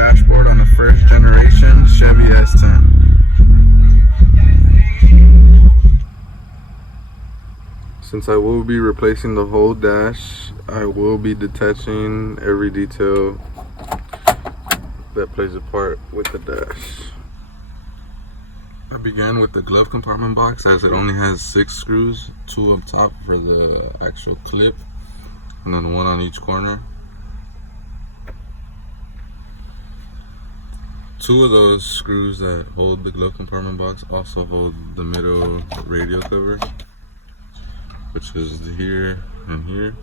dashboard on the first generation Chevy S10. Since I will be replacing the whole dash, I will be detaching every detail that plays a part with the dash. I began with the glove compartment box as it only has 6 screws, 2 up top for the actual clip, and then 1 on each corner. 2 of those screws that hold the glove compartment box also hold the middle radio cover, which is here and here.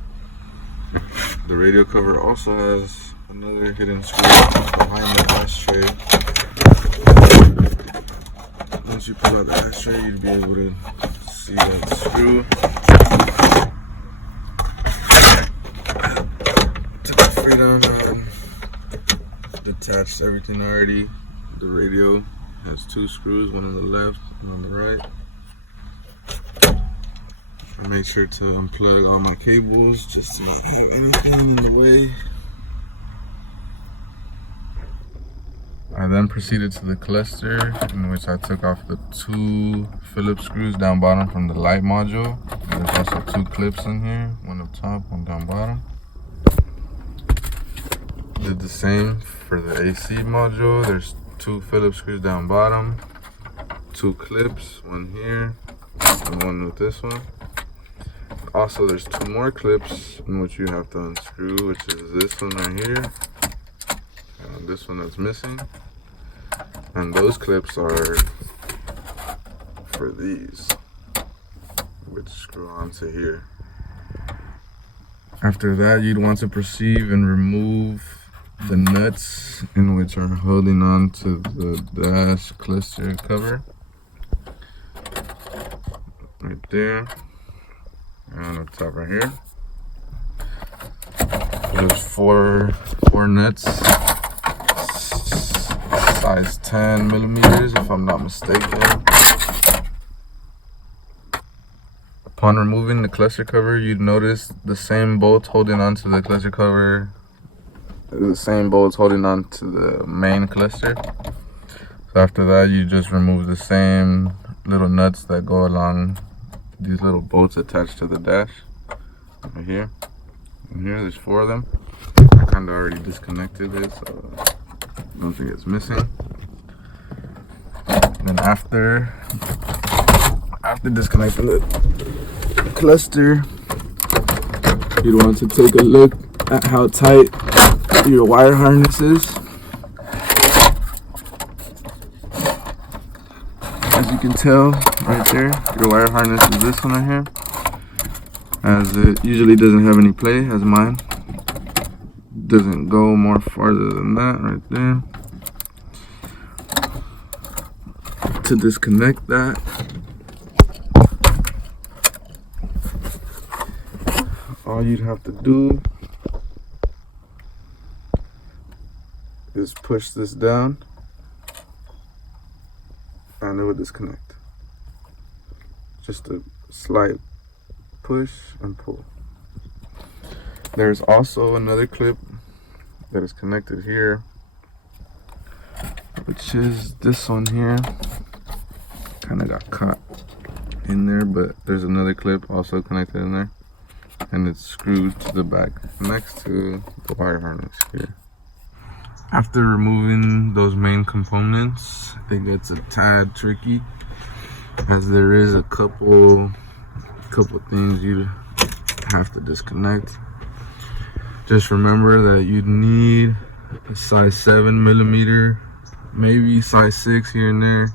The radio cover also has another hidden screw behind the ashtray. Once you pull out the ashtray, you'd be able to see that screw. Took the freedom and detached everything already. The radio has 2 screws, one on the left and on the right. I made sure to unplug all my cables just to not have anything in the way. I then proceeded to the cluster, in which I took off the 2 Phillips screws down bottom from the light module. There's also 2 clips in here, one up top, one down bottom. Did the same for the AC module. There's 2 Phillips screws down bottom, 2 clips, one here and one with this one. Also, there's 2 more clips in which you have to unscrew, which is this one right here and this one that's missing. And those clips are for these, which screw onto here. After that, you'd want to proceed and remove the nuts in which are holding on to the dash cluster cover. Right there. And up top right here. There's four nuts, size 10 millimeters if I'm not mistaken. Upon removing the cluster cover, you'd notice the same bolts holding onto the cluster cover, the same bolts holding onto the main cluster. So after that, you just remove the same little nuts that go along these little bolts attached to the dash. Right here and here, there's 4 of them. I kind of already disconnected it, so I don't think it's missing. And after disconnecting the cluster, you'd want to take a look at how tight your wire harness is. As you can tell right there, your wire harness is this one right here, as it usually doesn't have any play, as mine doesn't go more farther than that right there. To disconnect that, all you'd have to do is push this down and it would disconnect. Just a slight push and pull. There's also another clip that is connected here, which is this one here. Kind of got caught in there, but there's another clip also connected in there, and it's screwed to the back next to the wire harness here. After removing those main components, it gets a tad tricky, as there is a couple things you have to disconnect. Just remember that you'd need a size 7 millimeter, maybe size 6 here and there,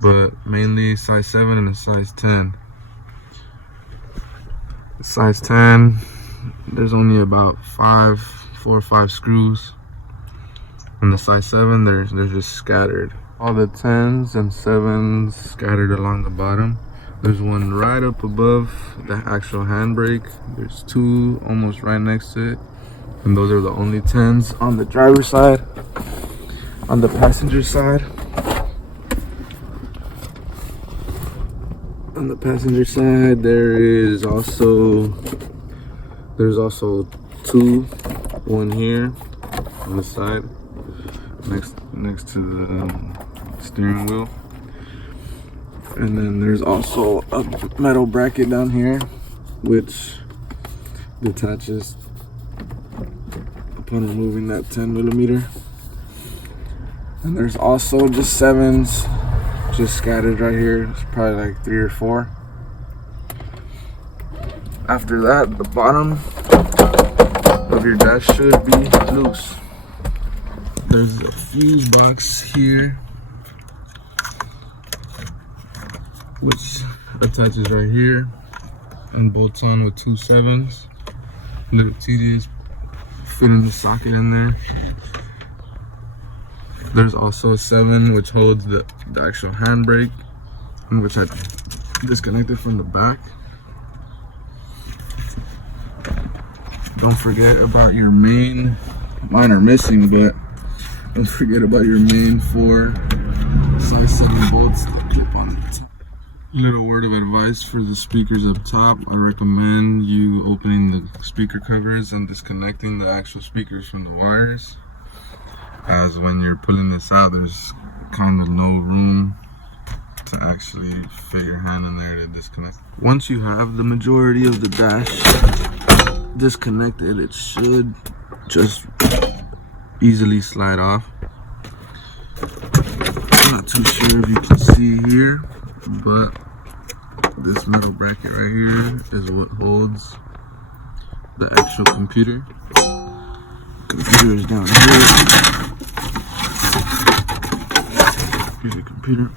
but mainly size 7 and a size 10. The size 10, there's only about 4 or 5 screws. And the size 7, they're just scattered. All the 10s and 7s scattered along the bottom. There's one right up above the actual handbrake. There's 2 almost right next to it. And those are the only 10s on the driver's side. On the passenger side, there's also 2, one here on the side, next to the steering wheel. And then there's also a metal bracket down here, which detaches upon removing that 10mm. And there's also just 7s just scattered right here. It's probably like 3 or 4. After that, the bottom of your dash should be loose. There's a fuse box here, which attaches right here and bolts on with 2 7s. Little tedious fitting the socket in there. There's also a 7 which holds the actual handbrake, which I disconnected from the back. Don't forget about your main, mine are missing, but don't forget about your main 4 size 7 bolts that clip on the top. Little word of advice for the speakers up top. I recommend you opening the speaker covers and disconnecting the actual speakers from the wires, as when you're pulling this out, there's kind of no room to actually fit your hand in there to disconnect. Once you have the majority of the dash disconnected, it should just easily slide off. I'm not too sure if you can see here, but this metal bracket right here is what holds the actual computer. Computer is down here. Here's the computer.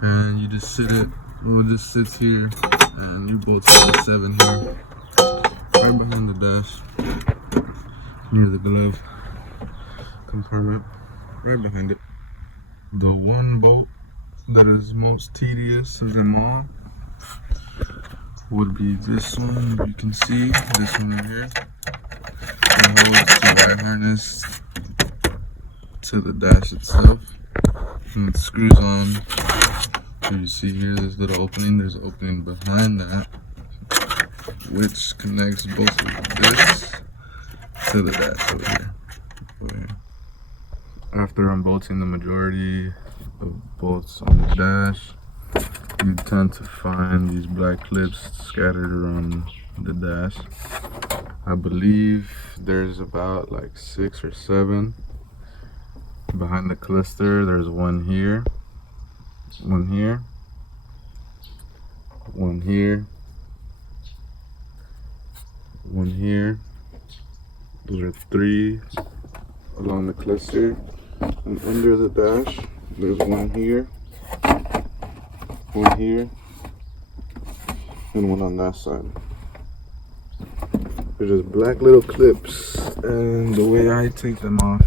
And you just sit it, well, it just sits here, and you bolt the 7 here, right behind the dash, near the glove compartment, right behind it. The one bolt that is most tedious of them all would be this one. If you can see this one right here, it holds the wire harness to the dash itself, and it screws on. You see here, this little opening, there's an opening behind that, which connects both of this to the dash over here. After unbolting the majority of bolts on the dash, you tend to find these black clips scattered around the dash. I believe there's about like 6 or 7 behind the cluster. There's one here, one here, one here, one here. Those are 3 along the cluster. And under the dash, there's one here, one here, and one on that side. They're just black little clips, and the way I take them off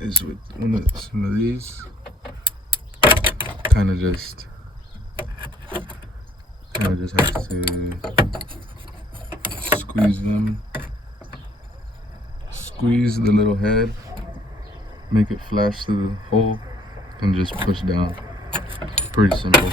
is with some of these. Kind of just have to squeeze them. Squeeze the little head, make it flash through the hole, and just push down. Pretty simple.